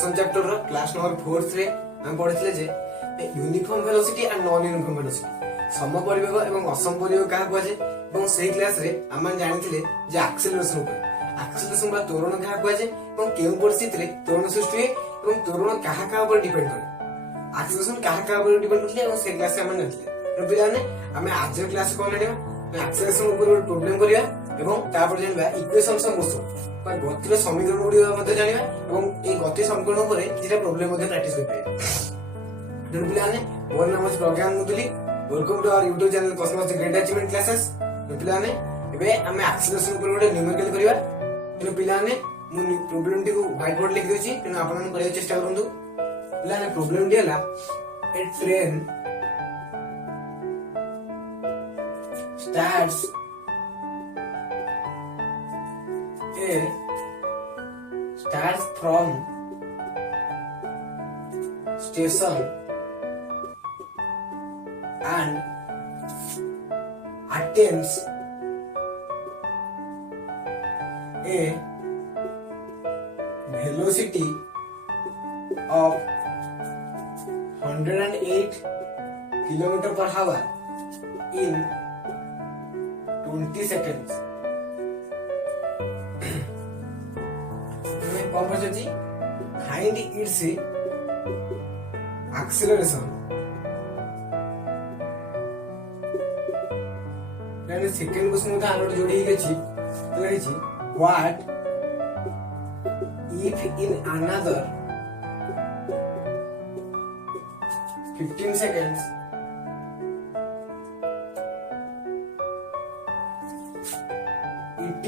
Motion chapter रो class number 4 रे हम पढितले जे uniform velocity and non uniform velocity सम परिवेग एवं असम परिवेग का कुआ जे एवं सेही क्लास रे हम जानिथिले जे एक्सेलरेशन एक्सेलरेशन बा त्वरण का कुआ जे एवं केउ परिस्थिति रे त्वरण सृष्टि हुए एवं त्वरण कहा ऊपर डिपेंड करे एक्सेलरेशन कहा ऊपर डिपेंड करले एवं सेही क्लास रे हम जानिथिले पिलाने हम आज क्लास कोन लेबा एक्सेलरेशन ऊपर प्रोब्लेम करिया एवं तापर जानबा इक्वेशंस ऑफ मोशन पर गतिर समीकरण गुडी मध्ये जानिबा एवं ए गति समीकरण ऊपर किछटा प्रोब्लेम मध्ये प्रैक्टिस करबे देन पिलाने मोर नाम अछि Pragyan Muduli welcome to our YouTube channel Cosmos Great Achievement Classes पिलाने एबे हम एक्सेलरेशन ऊपर गोटे न्यूमेरिकल करिवा तेनु पिलाने मु प्रॉब्लम टी को व्हाइट बोर्ड लिख देछि तेनु आपन मन करिया चेष्टा करंतु पिलाने प्रॉब्लम टी हला ए train starts from station and attains a velocity of 108 km per hour in 20 seconds. कौन पढ़ी फाइंड इट्स एक्सेलरेशन यानी सेकंड क्वेश्चन में आनोट जोड़ी ही गछि तो लिखि what if in another 15 seconds it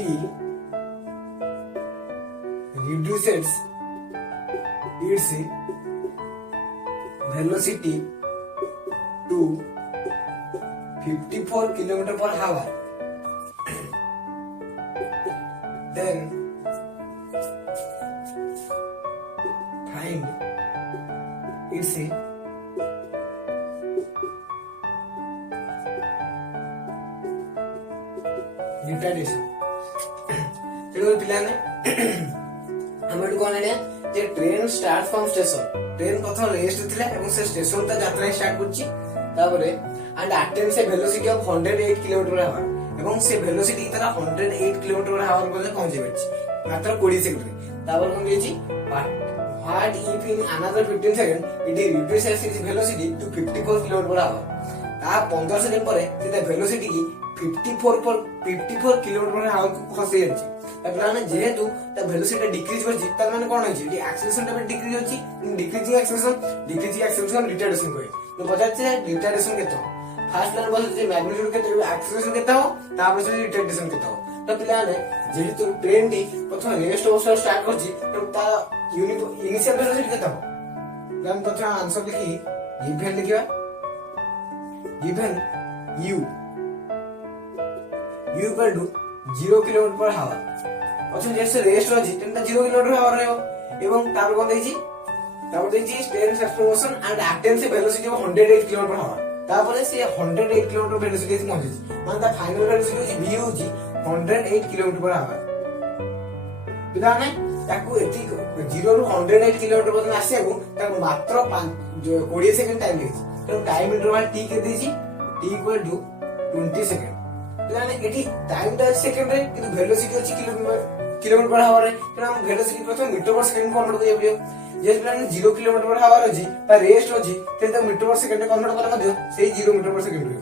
reduces its velocity to 54 km per hour. Then find its retardation. चलो पिलाने हमर कोन ने जे train start from station train प्रथम रेस्ट थिला एवं से स्टेशन ता यात्रा स्टार्ट करछि तापरे and attains a velocity of 108 km/h एवं से वेलोसिटी तारा 108 km/h बोले पहुंचे बछि मात्र 20 सेकंड रे तापर कोन देछि what if in another 15 second it reduces its velocity to 54 km/h ता 15 सेकंड परे सेटा वेलोसिटी की 54 km/h को खसे जाछि तापराने जेहेतु ता वेलोसिटी डिक्रीज करछि तार माने कोन होछि एटी एक्सेलरेशन ता डिक्रीज होछि डिक्रीजिंग एक्सेलरेशन रिटार्डेशन होय तो पचाचे रिटार्डेशन केतो फर्स्ट लाइन बोल जे मैग्नीट्यूड केतो एक्सेलरेशन केतो तापर से रिटार्डेशन केतो तो पिलाने जेहेतु ट्रेन टी प्रथम रेस्ट अवस्था स्टार्ट करछि तो ता इनिशियल वेलोसिटी केतो हम प्रथम आंसर लिखि गिवन लिखिबा given u equal to 0 km/h अच्छा जैसे रेस्ट रही तेनता 0 km/h रहयो एवं तापर कोन देछि तापर देछि train transformation and attains velocity of 108 km/h तापर से 108 km वेलोसिटी से पहुंची माने ता फाइनल वेलोसिटी v होछि 108 km/h पिलाने ताकू एथि 0 रु 108 km पर्यंत आसीबो ताकू मात्र 20 सेकंड टाइम लेछि तो टाइम इंटरवल t के देछि t इक्वल टू 20 सेकंड पिलाने एठी टाइम ता सेकंड रे किंतु वेलोसिटी अछि किलोमीटर/h रे तेना हम वेलोसिटी प्रथम मीटर पर सेकंड कन्वर्ट करिया पड़ियो जे पिलाने 0 km/h अछि पर रेस्ट अछि तेन त मीटर पर सेकंड कन्वर्ट करा मध्य सेही 0 मीटर पर सेकंड रहयो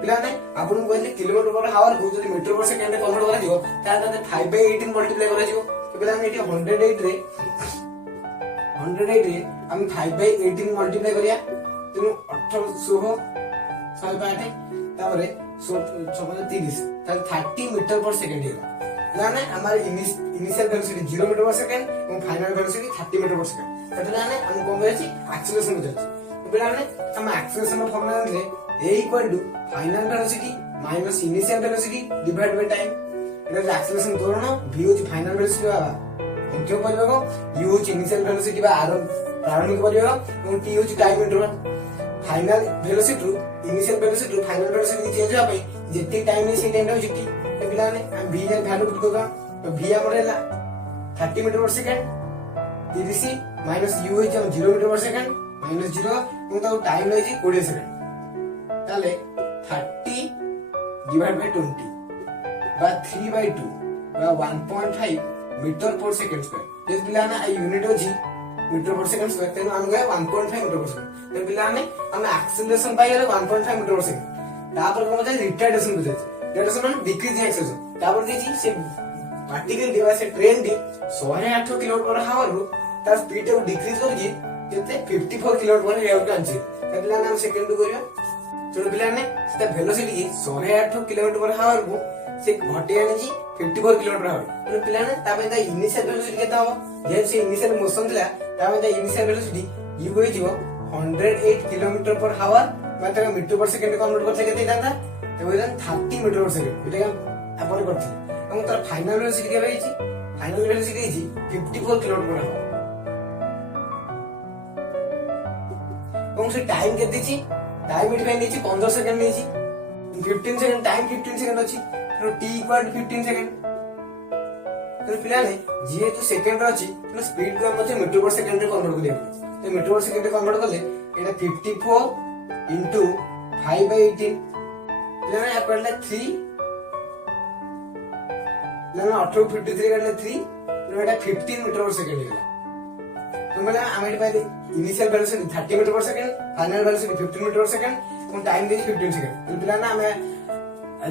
पिलाने आपन कहले किलोमीटर/h को जदि मीटर पर सेकंड कन्वर्ट करा दियो ता 5/18 मल्टीप्लाई करा जिवो तो पिलाने एठी 108 रे हम 5/18 मल्टीप्लाई करिया तेनु 1800 108 तापरे 30 ताले 30 मीटर पर सेकंड है यानी हमारे initial velocity 0 metre per second और final velocity 30 meter per second Tatla ने हम कोन होछि एक्सेलरेशन हो जाछि तो बेला ने हम एक्सेलरेशन फॉर्मूला ले a equal to final velocity minus initial velocity divide by time इधर एक्सेलरेशन त्वरण v होछि फाइनल वेलोसिटी बाबा अंत्य परिवेग u होछि इनिशियल वेलोसिटी बा आर प्रारंभिक परिवेग और t होछि time interval final velocity initial velocity final velocity change हो पाई जितनी टाइम है सेही टाइम रे जितनी तो पिलाने हम v रे वैल्यू पुट करबा तो v हमर हैला 30 meter per second 30 30 minus u होइछ 0 मीटर पर सेकंड माइनस 0 এবং তাও টাইম রয়েছে 20 সেকেন্ড তাহলে 30 ডিভাইড বাই 20 বা 3/2 বা 1.5 मीटर पर सेकंड स्क्वायर जे पिलाने आ यूनिट होची मीटर पर सेकंड स्क्वायर तेनु हम गए 1.5 मीटर पर सेकंड ते पिलाने हम एक्सेलरेशन पाई गेले 1.5 मीटर पर सेकंड तापर कोन जाय रिटार्डेशन बुझे रिटार्डेशन माने डिक्रीजिंग एक्सेलरेशन तापर देची से पार्टिकल डिवाइस से ट्रेन दी 108 किलोमीटर पर हावर रु तार स्पीड को डिक्रीज करके केते 54 किलोमीटर पर रेव का अंचे ते पिलाने हम सेकंड करियो तो पिलाने से वेलोसिटी की 108 किलोमीटर पर हावर को से घटे आनी जी 54 किलोमीटर हावर तो पिलाने तापे ता इनिशियल वेलोसिटी केता हो जे से इनिशियल मोशन थिला तापे ता इनिशियल वेलोसिटी यू होई जीवो 108 किलोमीटर पर हावर मात्रा मीटर पर सेकंड कन्वर्ट करते केते दादा ते होई 30 मीटर पर सेकंड एटा अपन करथि এবং তার ফাইনাল ভেলোসিটি কেবে হইছি ফাইনাল ভেলোসিটি হইছি 54 কিলোমিটার पर हावर এবং সেই টাইম কেতে দিছি টাইম ইট বাই নিছি 15 সেকেন্ড নিছি 15 সেকেন্ড টাইম 15 সেকেন্ড আছে তো t ইকুয়াল টু 15 সেকেন্ড তো পিলানে যেহেতু সেকেন্ড আছে তো স্পিড কো আমাদের মিটার পার সেকেন্ডে কনভার্ট করিয়া তো মিটার পার সেকেন্ডে কনভার্ট করলে এটা 54 ইনটু 5/18 পিলানে আপনটা 3 लेना 1853 करले 3 तो एटा 15 मीटर पर सेकंड हेला तो मतलब आमे पाइले initial velocity 30 meter per second final velocity 15 meter per second और टाइम दे 15 सेकंड तो पिला ना हमें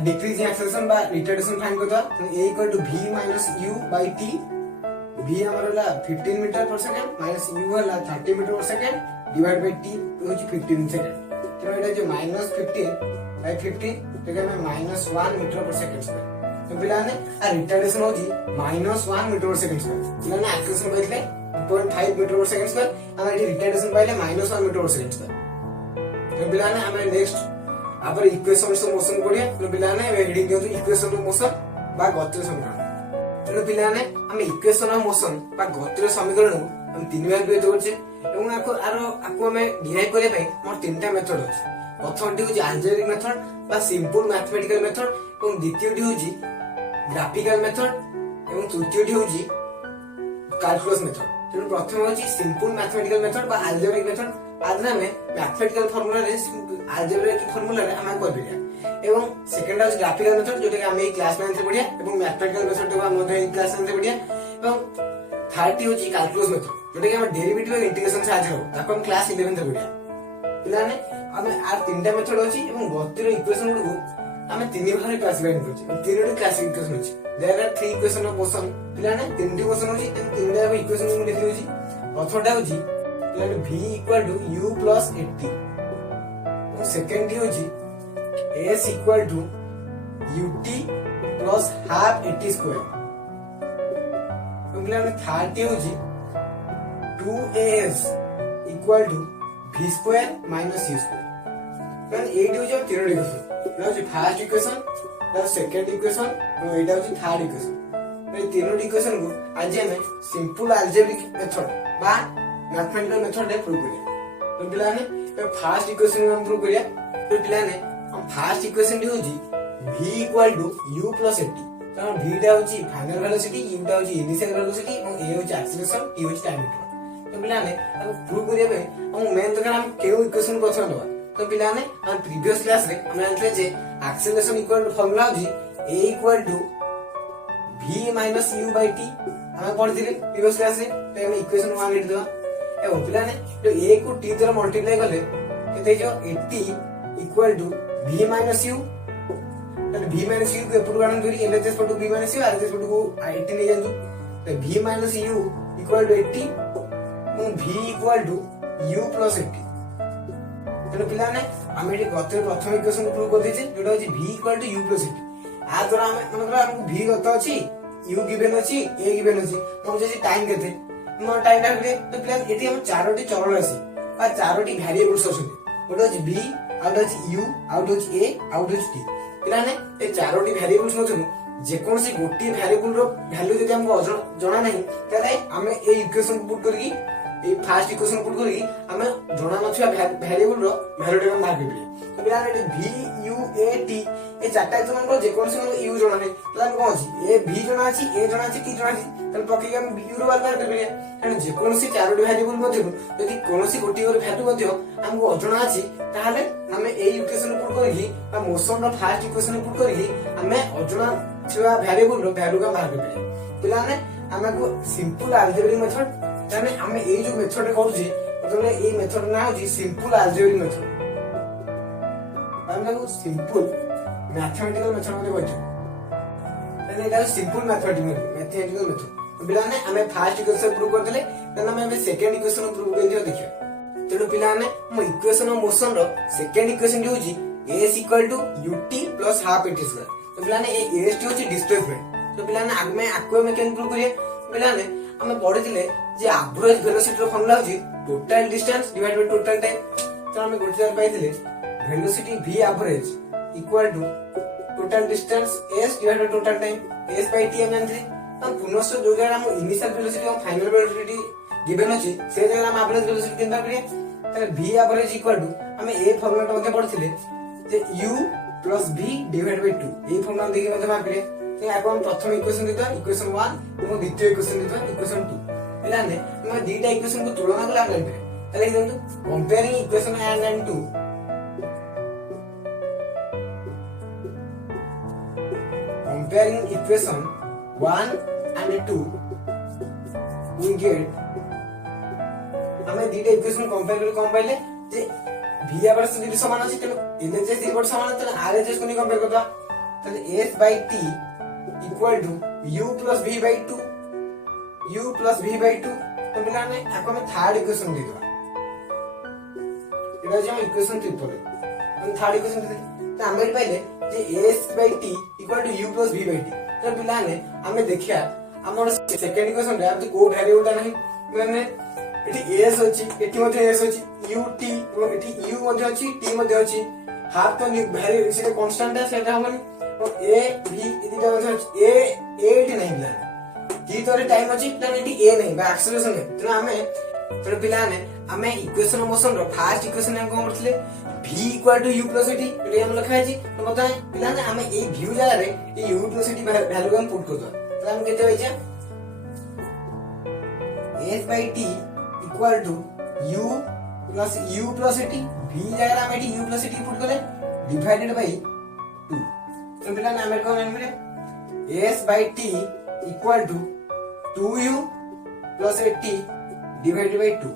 डिक्रीजिंग एक्सेलरेशन बा रिटार्डेशन फाइंड करता तो a equal to v minus u by t v हमरला 15 meter per second minus u हला 30 meter per second divide by t होची 15 सेकंड तो एटा जो -15 बाय 15 तो के में -1 मीटर पर सेकंड स्क्वायर तो पिलाने आ रिटार्डेशन होची -1 मीटर पर सेकंड स्क्वायर पिलाने एक्सेलरेशन पाइले 0.5 मीटर पर सेकंड स्क्वायर हम एटी रिटार्डेशन पाइले -1 मीटर पर सेकंड स्क्वायर तो पिलाने हम नेक्स्ट आपर इक्वेशन ऑफ मोशन पढिया तो पिलाने हेडिंग दियो इक्वेशन ऑफ मोशन बा गतिर समीकरण तो पिलाने हम इक्वेशन ऑफ मोशन बा गतिर समीकरण हम तीन बार व्यक्त करछे एवं आको हमें डिराइव करे पई मोर तीनटा मेथड अछि प्रथमटी होची अलजेब्रिक मेथड बा सिंपल मैथमेटिकल मेथड एवं द्वितीयटी होची ग्राफिकल मेथड एवं तृतीयटी होची कैलकुलस मेथड तो प्रथम होची सिंपल मैथमेटिकल मेथड बा अलजेब्रिक मेथड आदरा में मैथमेटिकल फार्मूला रे अलजेब्रिक फार्मूला रे हम कर बिया एवं सेकंड होची ग्राफिकल मेथड जोटा कि हम ए क्लास 9 से पढिया एवं मैथमेटिकल मेथड तो हम ए क्लास 9 से पढिया एवं थर्ड होची कैलकुलस मेथड जोटा कि हम डेरिवेटिव और इंटीग्रेशन से आजरो ताको हम क्लास 11 से पढिया पिलाने हमें आ तीनटा मेथड होची एवं गतिर इक्वेशन गुडको हमें तीन भाग क्लासिफाई करछि तीनटी क्लासिफिकेशन होछि there are three equation of motion पिलाने तीनटी इक्वेशन होछि तीनटा इक्वेशन को लिखि होछि प्रथमटा होछि पिलाने v equal to u plus 80 और सेकंड होछि s equal to ut plus half 80 square तो पिलाने थर्ड होछि 2as equal to v square minus u square then 8 हो जाओ तीनों इक्वेशन ना जो फर्स्ट इक्वेशन ना सेकंड इक्वेशन और एटा हो थर्ड इक्वेशन ये तीनों इक्वेशन को आज हम सिंपल अलजेब्रिक मेथड बा मैथमेटिकल मेथड रे प्रूव करिया तो पिलाने फर्स्ट इक्वेशन हम प्रूव करिया तो पिलाने हम फर्स्ट इक्वेशन दी होजी v equal to u plus 80 तो v टा होची फाइनल वेलोसिटी u टा होची इनिशियल वेलोसिटी और a होची एक्सीलरेशन t होची टाइम तो पिलाने हम प्रूव करिया पे हम मेन तो हम केउ इक्वेशन को प्रथम लवा तो पिलाने हम प्रीवियस क्लास रे हम जानले जे एक्सेलरेशन इक्वल टू फार्मूला होजी a equal to v minus u by t हम पढ़ दिले प्रीवियस क्लास रे तो हम इक्वेशन 1 लिख दवा एवं पिलाने जो a को t द्वारा मल्टीप्लाई करले केते जो 80 equal to v minus u तो v माइनस u को एपटू गणन करी एलएचएस पटू v माइनस u आरएचएस पटू को 80 ले जांतु तो v minus u equal to 80 और v equal to u plus 80 तो पिलाने हम एटी गतिर प्रथम इक्वेशन को प्रूव कर दिछि जोटा होछि v equal to u plus 80 आ द्वारा हम मतलब हमको v गत अछि u गिवन अछि a गिवन अछि हम जे टाइम केते हम टाइम टा तो प्लान एटी हम चारोटी चरण अछि आ चारोटी वेरिएबल्स अछि गोटे होछि v आउट होछि u आउट होछि a आउट होछि t पिलाने ए चारोटी वेरिएबल्स मथनु जे कोनसी गोटी वेरिएबल रो वैल्यू जदि हमको जना नहीं तले हमें ए इक्वेशन पुट करके এই ফার্স্ট ইকুয়েশন পুট করি আমি জনা নথিবা ভ্যারিয়েবল র ভ্যালু টা বাହାର করি তো বিলা এটি ভি ইউ এ টি এই চারটা এক্সাম্পল কো যে কোনসি মানে ইউ জনা নাই তাহলে আমি কোন আছে এ ভি জনা আছে এ জনা আছে টি জনা আছে তাহলে পকেই আমি ইউ র বাହାର করি কারণ যে কোনসি চারটি ভ্যারিয়েবল মধ্যে যদি কোনসি গোটি করে ভ্যালু মধ্যে আমাকে অজনা আছে তাহলে আমি এই ইকুয়েশন পুট করি বা মোশন র ফার্স্ট ইকুয়েশন পুট করি আমি অজনা ଥିବା ভ্যারিয়েবল র ভ্যালু কা বাହାର করি ପିଲାମାନେ ଆମକୁ ସିମ୍ପଲ ଆଲଜେବ୍ରିକ ମେଥଡ ମାନେ ଆମେ ଏଇ ଯୋଉ ମେଥଡ କରୁଛି ମାନେ ଏଇ ମେଥଡ ନା ହଉଛି ସିମ୍ପଲ ଆଲଜେବ୍ରିକ ମେଥଡ ଆମେ ତାକୁ ସିମ୍ପଲ ମ୍ୟାଥମେଟିକାଲ ମେଥଡ ମଧ୍ୟ କହିଛୁ ମାନେ ଏଇଟା ସିମ୍ପଲ ମ୍ୟାଥମେଟିକାଲ ମେଥଡ ପିଲାମାନେ ଆମେ ଫାର୍ଷ୍ଟ ଇକ୍ୱେସନ ପ୍ରୁଭ କରିଥିଲେ ତାହେଲେ ଆମେ ଏବେ ସେକେଣ୍ଡ ଇକ୍ୱେସନ ପ୍ରୁଭ କରିଦିଅ ଦେଖିବା ତେଣୁ ପିଲାମାନେ ମୋ ଇକ୍ୱେସନ ଅଫ ମୋଶନ ର ସେକେଣ୍ଡ ଇକ୍ୱେସନ ହେଉଛି s = ut + half at square ତ ପିଲାମାନେ এই s ଟି ହେଉଛି ଡିସପ୍ଲେସମେଣ୍ଟ तो पिलाने आगमे आक्वे में केन प्रूव करिए पिलाने हमें पढिथिले जे एवरेज वेलोसिटी रो फॉर्मूला होची total distance divide by total time तो हमें गोटे बार पाइथिले velocity v average = total distance s divide by total time s by t हम जानथि हम पुनश्च जो जगह हम इनिशियल वेलोसिटी और फाइनल वेलोसिटी गिवन अछि से जगह हम एवरेज वेलोसिटी केन बार करिए तले v एवरेज = हमें ए फॉर्मूला तो मते पढिथिले जे u + v divide by 2 a formula देखि मते मार करिए এখন প্রথম ইকুয়েশন দিতা ইকুয়েশন 1 এবং দ্বিতীয় ইকুয়েশন দিতা ইকুয়েশন 2 পিলানে আমরা দুইটা ইকুয়েশন কো তুলনা করলে আমরা জানবে তাহলে দেখুন comparing equation 1 and 2 comparing equation 1 and 2 we get हमें দুইটা ইকুয়েশন কম্পেয়ার করে কম পাইলে যে v এভারেজ যদি সমান আছে তাহলে এলএচএস যদি সমান আছে তাহলে আরএচএস কোনি কম্পেয়ার করবা তাহলে s/t equal to u plus v by 2 u plus v by 2 तो पिलाने आपको मैं थर्ड इक्वेशन दे दूंगा এটা যে ইকুয়েশন 3 পড়ে আমি থার্ড ইকুয়েশন দিতে তো আমরা পাইলে যে s/t equal to u plus v by t তো পিলানে আমি দেখিয়া আমার সেকেন্ড ইকুয়েশন রে আমি কো ভ্যারিয়েবলটা নাই মানে এটি s ଅଛି এটি মধ্যে s ଅଛି ut এবং এটি u মধ্যে ଅଛି t মধ্যে ଅଛି হাফ তো ভ্যারিয়েবল সেটা কনস্ট্যান্ট আছে সেটা হমানে और a v इदिटा मतलब a एटी नहीं प्लान की तोरे टाइम अछि प्लान एटी a नहीं बा एक्सेलरेशन है तो हमें तो पिलाने हमें equation motion row first equation हम कोन करथले v = u + t एटी हम लिखा है जी तो बताएं पिलाने हमें ए v जगह रे ए u + t वैल्यू हम पुट कर दो तो हम केते होय छै s/t = u + t v जगह हम एटी u + t पुट करे डिवाइडेड बाय 2 तो पिला ना हमें कौन है s/t = 2u + t divided by 2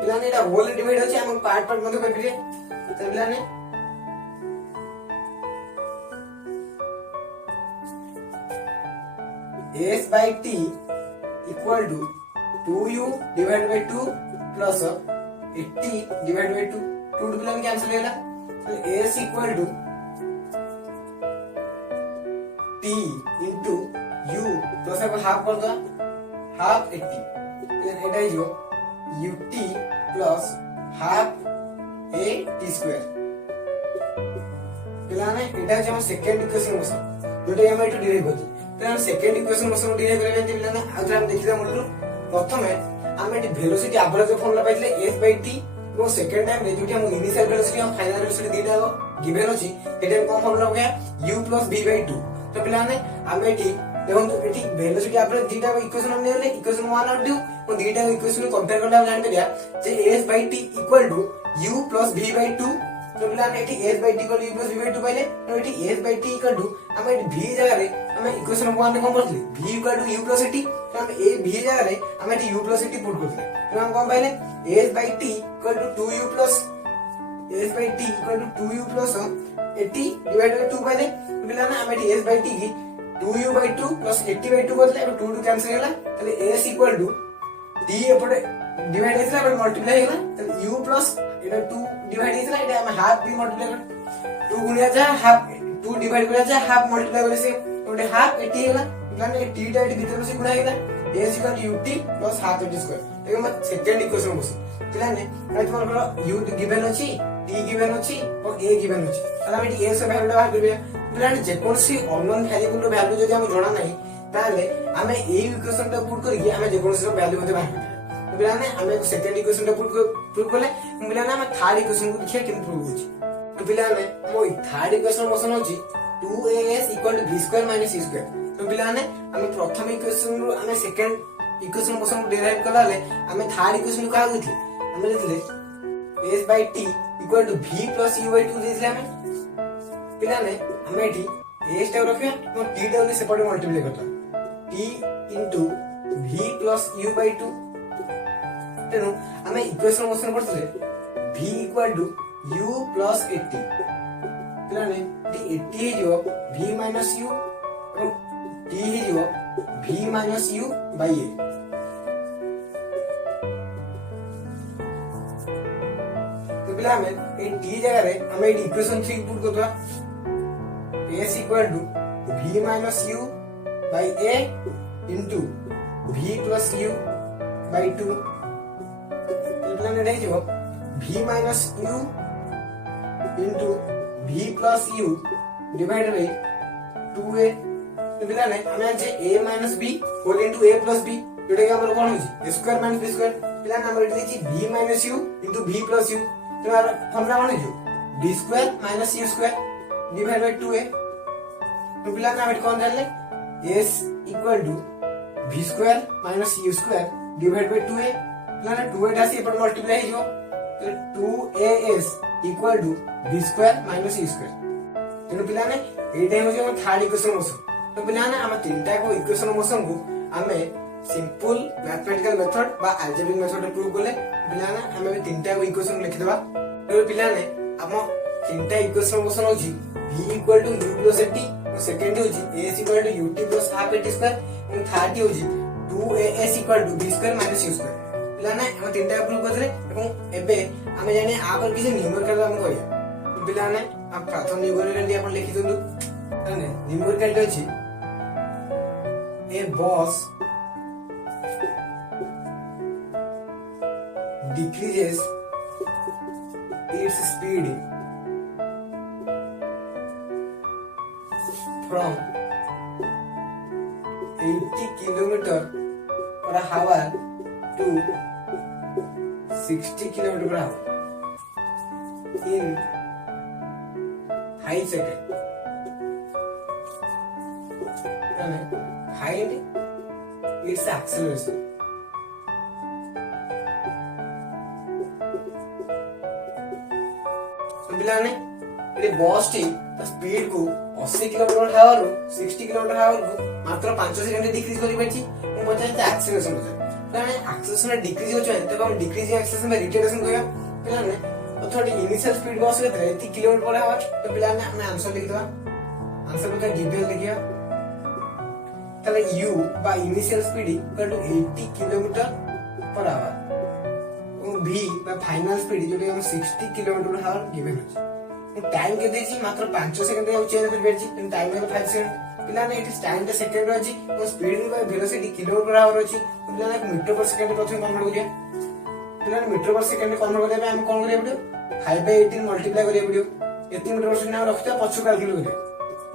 पिला ने एटा होल डिवाइड होछि हम पार्ट पार्ट मध्ये कर दिए तो पिला ने s/t = 2u divided by 2 + 80 divided by 2 2 पिला ने कैंसिल होला तो s = t into u plus अब हाफ कर दो half 80 then Etah is ut plus half a t square पिलाने एटा जे हम सेकंड इक्वेशन मोशन जोटा हम एटू डिराइव करती तो हम सेकंड इक्वेशन मोशन डिराइव करबे जे पिलाने आउथरा हम देखिदा मुलु प्रथमे हम एटी वेलोसिटी एवरेज फॉर्मूला पाइले s/t এবং সেকেন্ড টাইম রে যেটি हम इनिशियल वेलोसिटी और फाइनल वेलोसिटी दिटा गिवन अछि एटा कोन फॉर्मूला हो गया u plus v by 2 तो पिलाने हम एटी देखो एटी वेलोसिटी एवरेज दीटा इक्वेशन हम लेले इक्वेशन 1 और 2 और दीटा इक्वेशन को कंपेयर करले हम जान पे जे s/t = u plus v by 2 तो पिलाने eighty s/t = u plus v by 2 पाइले तो एटी s/t = हम एटी v जगह रे हम इक्वेशन 1 में कम करथले v = u plus t तो हम ए v जगह रे हम at u plus t put करथले तो हम कम पाइले s/t = 2u plus s/t = 2u plus 80 divided by 2 पाइले पिलाने हम एटी s/t की 2u by 2 plus 80 by 2 करले अब 2 कैंसिल होला तले s = t एपटे डिवाइड हेतला बट मल्टीप्लाई होला तले u plus एटा 2 डिवाइड हेतला एटा हम हाफ भी मल्टीप्लाई कर 2 गुणिया जा हाफ 2 डिवाइड करा जा हाफ मल्टीप्लाई करे से ओटे हाफ 80 होला पिलाने t टा एटी भीतर से गुणा हेला s = ut plus half at square एगम सेकंड इक्वेशन बस पिलाने आ तुमरा u गिवन अछि t गिवन अछि और a गिवन अछि तला हम एटी a से वैल्यू बाहर करबे पिलाने जे कोनसी अननोन वेरिएबल रो वैल्यू जदी हम जणा नाही ताले हमें ए इक्वेशन टा पुट करिके हमें जे कोनसी वैल्यू मध्ये बाहर करबे पिलाने हमें सेकंड इक्वेशन टा प्रूव कले पिलाने हम थर्ड इक्वेशन को देखिए केन प्रूव होची पिलाने मो थर्ड इक्वेशन मोशन होची 2as = v² - c²। तो पिलाने हम प्रथम इक्वेशन रो हम सेकंड इक्वेशन मोशन को डेराइव कलाले हम थर्ड इक्वेशन को का होइथि हम लेथले s/t = v + u/2 देथले हम पिलाने हम एठी s टा रखिया और t टा से पड़े मल्टीप्लाई करता t * v + u/2 तेनु हमें इक्वेशन मोशन पड़तले v = u + 80 पिलाने टी 80 हे जो v - u और t हे जो v - u/a तो पिला हमें ए t जगह रे हमें equation 3 put करतवा s = v - u/a into v plus u/2 पिलाने नहीं जो v minus u into v plus u divided by 2a तो पिलाने हमें जे a minus b whole into a plus b Jote के हमर कोन होची a square minus b square पिलाने हमर देची v minus u into v plus u तो यार फॉर्मूला माने जो b square minus u square divided by 2a तो पिलाने हम कोन जानले s = v² - u² divided by 2a ना 2a टा से पर मल्टीप्लाई हो तो 2as = v² - u² तेनु पिलाने एटा हो जे थर्ड इक्वेशन मोशन तो पिलाने हम तीनटा को इक्वेशन मोशन को हमें सिंपल मैथमेटिकल मेथड बा अलजेब्रिक मेथड प्रूव करले पिलाने हमें तीनटा को इक्वेशन लिखि देबा तो पिलाने हम तीनटा इक्वेशन मोशन होची v = u + t और सेकंड होची s = ut + half at² और थर्ड होची 2as = v² - u² पिलाने हम तीनटा प्रूव करले এবং एबे हम जाने आपर किसी न्यूमेरिकल हम करिया पिलाने हम प्रथम न्यूमेरिकल अपन लिखि दनु माने न्यूमेरिकल होची a bus decreases its speed from 80 km/h to 60 km/h in 5 seconds. Find its acceleration. पिलाने ये बस टी स्पीड को 80 km/h रो 60 km/h को मात्र 5 सेकंड डिक्रीज करि परछि मु पछाते एक्सेलरेशन होता पिलाने एक्सेलरेशन डिक्रीज हो छै तब हम डिक्रीजिंग एक्सेलरेशन में रिटार्डेशन कहया पिलाने अथॉरिटी इनिशियल स्पीड बस के 30 km/h तो पिलाने हम आंसर लिख दवा आंसर को गिवन लिखिया तले u बा initial speed equal to 80 km/h और v बा फाइनल स्पीड जो हम 60 km/h गिवन अछि टाइम के देछि मात्र 5 सेकंड या चेंज कर बेरछि टाइम है 5 सेकंड पिलाने एटी टाइम द सेकंड अछि और स्पीड बा वेलोसिटी km/h अछि पिलाने मीटर पर सेकंड प्रथम कन्वर्ट करिया पिलाने मीटर पर सेकंड कन्वर्ट करबे हम कोन करिया पड़ियो 5/18 मल्टीप्लाई करिया पड़ियो एती मीटर पर सेकंड हम रखता पछु कैलकुलेट करिया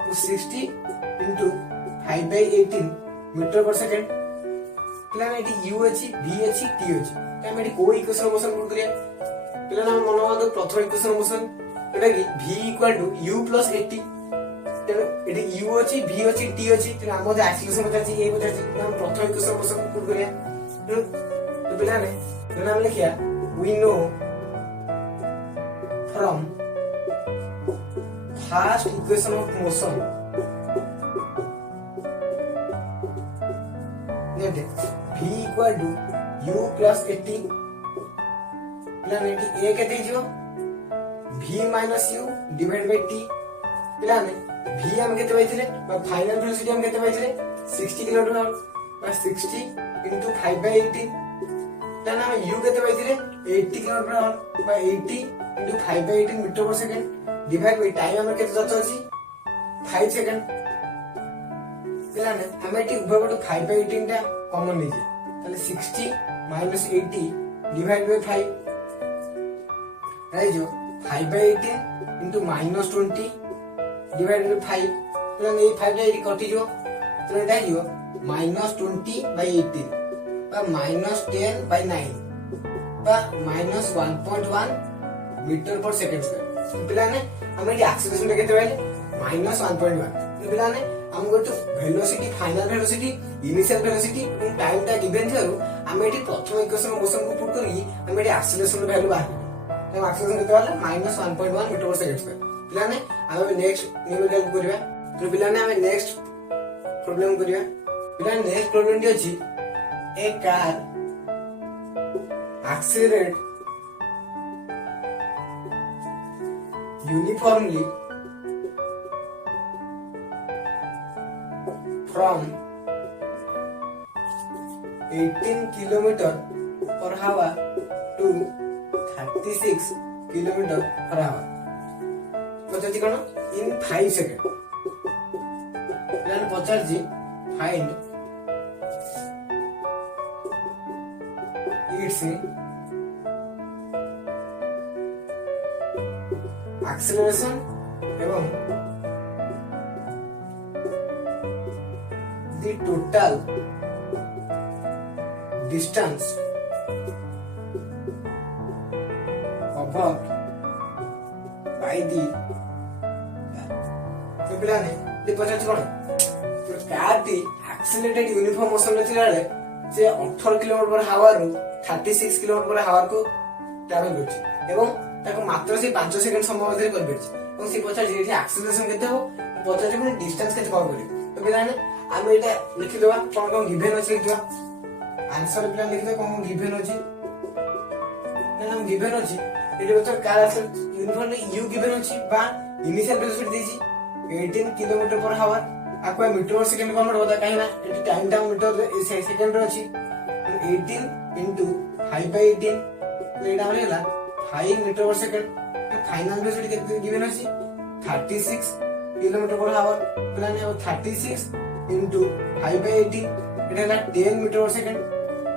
तो 60 into 5/18 मीटर पर सेकंड पिलाने एटी u अछि v अछि t अछि त हम एटी को इक्वेशन मोशन प्रूव करिया पिलाने हम मनवा प्रथम इक्वेशन मोशन एटा कि v = u + 80 तेरे एटी u अछि v अछि t अछि त हम जे एक्सेलरेशन बता छी ए बता छी हम प्रथम इक्वेशन मोशन प्रूव करिया तो पिलाने तो नाम लिखिया we know from first equation of motion v = u + 80 पिलाने एटी a केते जो v - u divided by t पिलाने v हम केते पाइथिले बा फाइनल वेलोसिटी हम केते पाइथिले 60 km/h बा 60 into 5/18 पिलाने हम u केते पाइथिले 80 km/h बा 80 into 5/18 metre per second divide by time हम केते दत अछि 5 सेकंड पिलाने हम एटी उभय पट 5/18 टा कॉमन लीजिए ताले 60 - 80 डिवाइड बाय 5 राइजो 5/18 into -20 divided by 5 तो ये 5 टा कटि जो तो एटा जो -20/18 -10/9 -1.1 मीटर पर सेकंड स्क्वायर। पिलाने हम एटी एक्सेलरेशन रे केते पाइले -1.1। पिलाने हम गोटे velocity final velocity initial velocity और टाइम टा गिवन थियरु हम एटी प्रथम इक्वेशन मोशन को पुट करी हम एटी एक्सेलरेशन रो वैल्यू बाहर हम एक्सेलरेशन केते वाला -1.1 मीटर पर सेकंड स्क्वायर। पिलाने हम नेक्स्ट न्यूमेरिकल करिया। तो पिलाने हम नेक्स्ट प्रॉब्लम करिया। पिलाने नेक्स्ट प्रॉब्लम डी अछि a car accelerate uniformly from 18 km/h to 36 km/h पचार कौन इन 5 सेकेंड। पचार फाइंड its acceleration एवं the total distance covered by the तो पिलाने ये पचार कौन car T accelerated uniform motion रे थिला से 18 km/h रु 36 km/h को ट्रैवल करछि एवं ताको मात्र से 5 सेकंड समय मध्य कर परछि एवं से पछा जे एक्सीलरेशन केते हो पछा जे डिस्टेंस केते कवर करी। तो पिलाने हम एटा लिखि देबा कोन कोन गिवन अछि लिखिबा आंसर पिला लिखि दे कोन गिवन अछि ना हम गिवन अछि एटा तो कार यूनिफॉर्म यू गिवन अछि बा इनिशियल वेलोसिटी देछि 18 km/h आपको मीटर पर सेकंड कन्वर्ट होता काहे ना एटी टाइम टा मीटर सेकंड रे अछि 18 into 5/18 तो एटा होला 5 metre per second. Final velocity केते गिवन अछि 36 km/h प्लान है 36 into 5/18 एटा होला 10 मीटर पर सेकंड।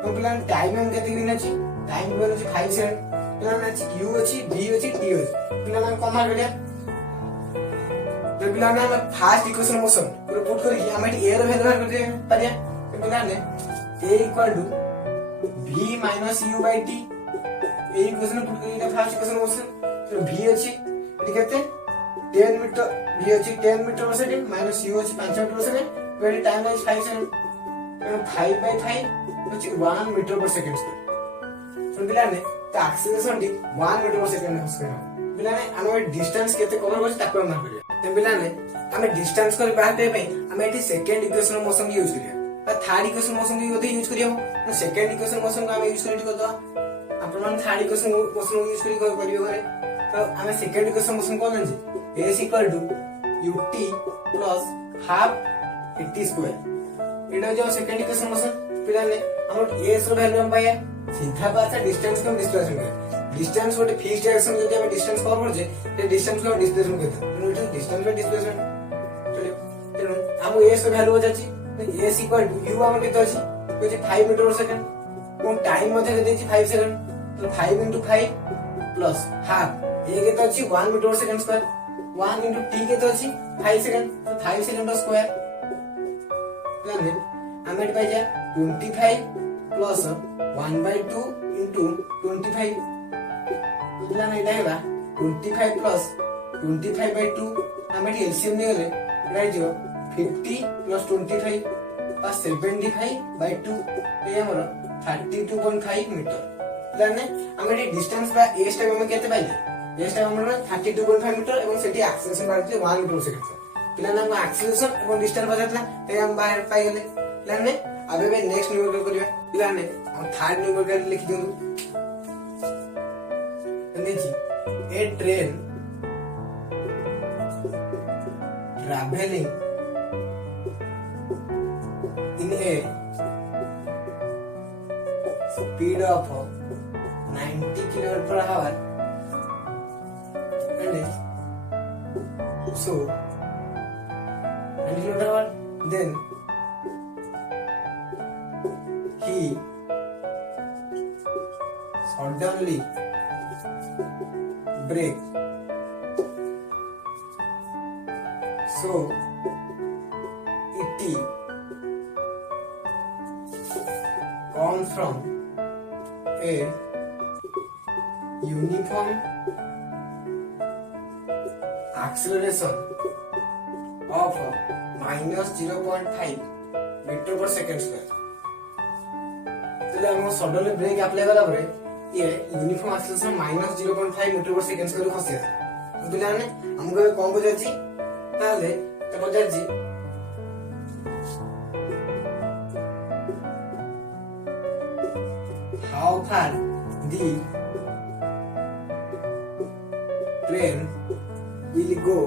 तो प्लान टाइम हम केते गिवन अछि टाइम गिवन अछि 5 सेकंड। प्लान अछि q अछि v अछि t अछि प्लान हम कमा करिया। तो पिलाने हम फास्ट इक्वेशन मोशन पूरा पुट करके हम एटी a रो वैल्यू बाहर कर दे पारिया। तो पिलाने a = v - u / t A equation put करके फास्ट इक्वेशन मोशन तो v अछि एटी केते 10 मीटर v अछि 10 metre per second minus u अछि 5 metre per second very time is 5 second 5/5 अछि 1 मीटर पर सेकंड स्क्वायर। तो पिलाने तो acceleration D 1 metre per second square. पिलाने हम डिस्टेंस केते कवर करछि ताको मार करिया। तो पिलाने हमें डिस्टेंस कर बाहर पे हम eighty second equation motion use करिया बा थर्ड इक्वेशन मोशन भी होते यूज करिया तो सेकंड इक्वेशन मोशन को हम यूज करिट कर दो अपन मन थर्ड इक्वेशन मोशन यूज करी कर करियो करे। तो हमें second equation motion cone J a = ut plus half at square एटा जो सेकंड इक्वेशन मोशन पिलाने हम a रो वैल्यू हम पाया सीधा बात डिस्टेंस को डिस्प्लेसमेंट डिस्टेंस गोटे फिक्स्ड डायरेक्शन जदि हम डिस्टेंस कवर करजे ते डिस्टेंस को डिस्प्लेसमेंट कहते हैं तो डिस्टेंस में डिस्प्लेसमेंट चलिए तेनु हम a रो वैल्यू अछि a = u हम केते अछि कहै 5 मीटर पर सेकंड कोन टाइम मध्ये देछि 5 सेकंड तो 5 * 5 प्लस हाफ a केते अछि 1 metre per second square 1 * t केते अछि 5 सेकंड तो 5 सेकंड स्क्वायर प्लान हम एट पाइ जा 25 प्लस 1/2 into 25 प्लान एटा हेला 25 प्लस 25/2 हम एटी एलसीएम ने गले राइट जो 50 प्लस 25 बा 75/2 ए हमर 32.5 मीटर। प्लान हम एटी डिस्टेंस बा a स्टेप हम केते पाइले a स्टेप हमर 32.5 मीटर एवं सेटी acceleration barley 1 metre per second. Plan हम एक्सेलरेशन एवं डिस्टेंस बजातला ते हम बाहर पाइ गेले। प्लान ने अबे नेक्स्ट न्यूमेरिकल करिया। प्लान ने हम थर्ड न्यूमेरिकल लिखि दिनु a train traveling in a speed of 90 km/h and so 90 km/h then he suddenly break so it comes from a uniform acceleration of minus 0.5 meter per second square. हम suddenly break apply कला परे ये uniform acceleration minus 0.5 metre per second square खसी आसे तो पिलाने हमको कोन को जाची ताले तो पजाची how far the train will go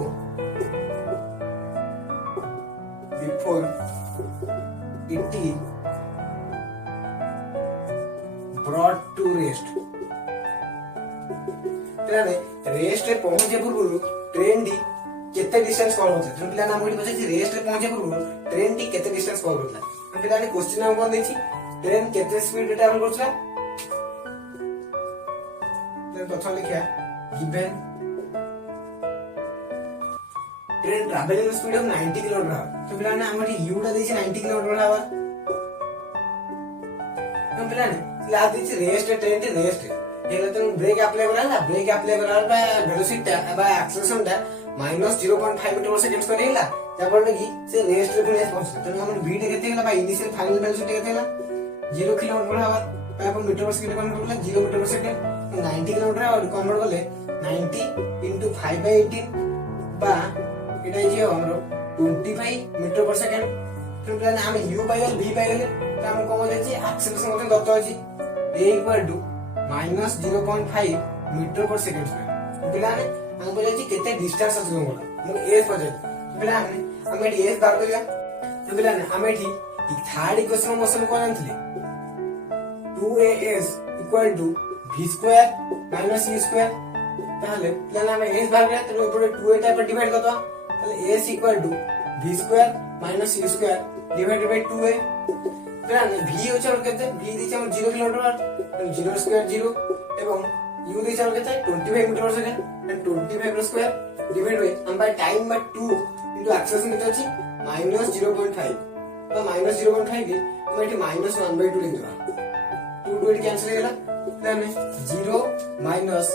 before it is brought to rest. Rest रे पहुंचे पूर्व ट्रेन टी केते डिस्टेंस कवर होता तुम पिला नाम पछे रेस्ट रे पहुंचे पूर्व ट्रेन टी केते डिस्टेंस कवर करला हम पिला ने क्वेश्चन हम कोन देछि ट्रेन केते स्पीड रे ट्रैवल करछला देन प्रथम लिखिया given train travelling speed of 90 kilometre तो पिला ने हमटी यू टा देछि 90 किलोमीटर आवर हम पिला ने ला देछि रेस्ट ट्रेन टी रेस्ट हेले तो ब्रेक अप्लाई करला ब्रेक अप्लाई करला बा वेलोसिटी बा एक्सेलरेशन टा माइनस 0.5 मीटर पर सेकंड करेला तापर कि से रेस्ट रे पुणे पहुंच तो हम v टे केते गेला बा इनिशियल फाइनल वेलोसिटी केते गेला 0 किलोमीटर पर आवर अपन मीटर पर सेकंड कन्वर्ट करला 0 मीटर पर सेकंड 90 किलोमीटर और कन्वर्ट करले 90 * 5/18 बा एटा जे हमरो 25 मीटर पर सेकंड तो प्लान हम u पाइल v पाइल तो हम को जाची एक्सेलरेशन मते दत्त अछि a minus 0.5 metre per second square पिलाने हम बोले जी केते डिस्टेंस अछि बोला हम एस पर जाय पिलाने हम एटी एस बार करिया तो पिलाने हम एटी थर्ड इक्वेशन मोशन कोन आनथले 2as = v square minus e square ताले पिलाने हम एस बार करिया तो ऊपर 2a टाइप पर डिवाइड करतो ताले s = v square minus e square divided by 2a पिलाने v होछ और केते v दिछ हम 0 किलोमीटर 0 स्क्वायर 0 एवं u दिछ हम केते 25 metre per second and 25 square divide by हम by time by 2 into acceleration केते अछि माइनस 0.5 तो माइनस 0.5 के हम एटी माइनस 1/2 लिख देबा 2 2 कैंसिल हो गेला then 0 minus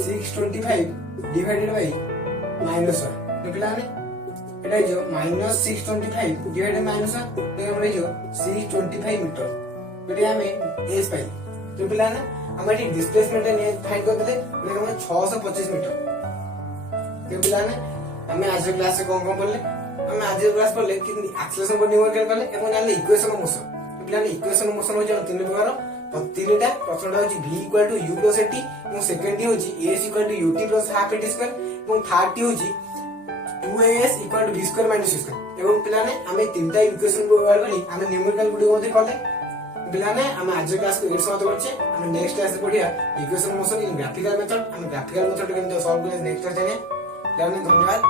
625 divided by minus 1 तो पिलाने एटा जो माइनस 625 डिवाइडेड माइनस 1 तो हम जो 625 मीटर एटी हमें एस पाई तो पिलाने हम एटी डिस्प्लेसमेंट ने फाइंड कर देले हम 625 मीटर तो पिलाने हमें आज क्लास से कोन पढ़ले हम आज क्लास पढ़ले कि एक्सेलरेशन पर न्यूमेरिकल करले एवं जान इक्वेशन ऑफ मोशन तो पिलाने इक्वेशन ऑफ मोशन हो जो तीन प्रकार तीनटा प्रथमटा होची v = u + at एवं सेकंड टी होची s = ut + half at square एवं थर्ड टी होची 2as = v square minus c square एवं पिलाने हमें तीनटा इक्वेशन व्यवहार करी हमें न्यूमेरिकल वीडियो मध्ये करले पिलाने हम आज क्लास को एड समाप्त करछे हम नेक्स्ट क्लास में पढ़िया equation motion in graphical method हम ग्राफिकल मेथड केमते सॉल्व करे नेक्स्ट क्लास जाने धन्यवाद।